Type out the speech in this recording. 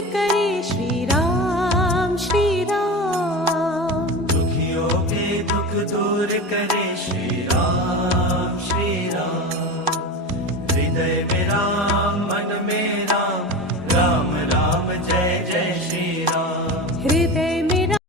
करे श्री राम श्री राम। दुखियों के दुख दूर करे श्री राम श्री राम। हृदय में राम मन में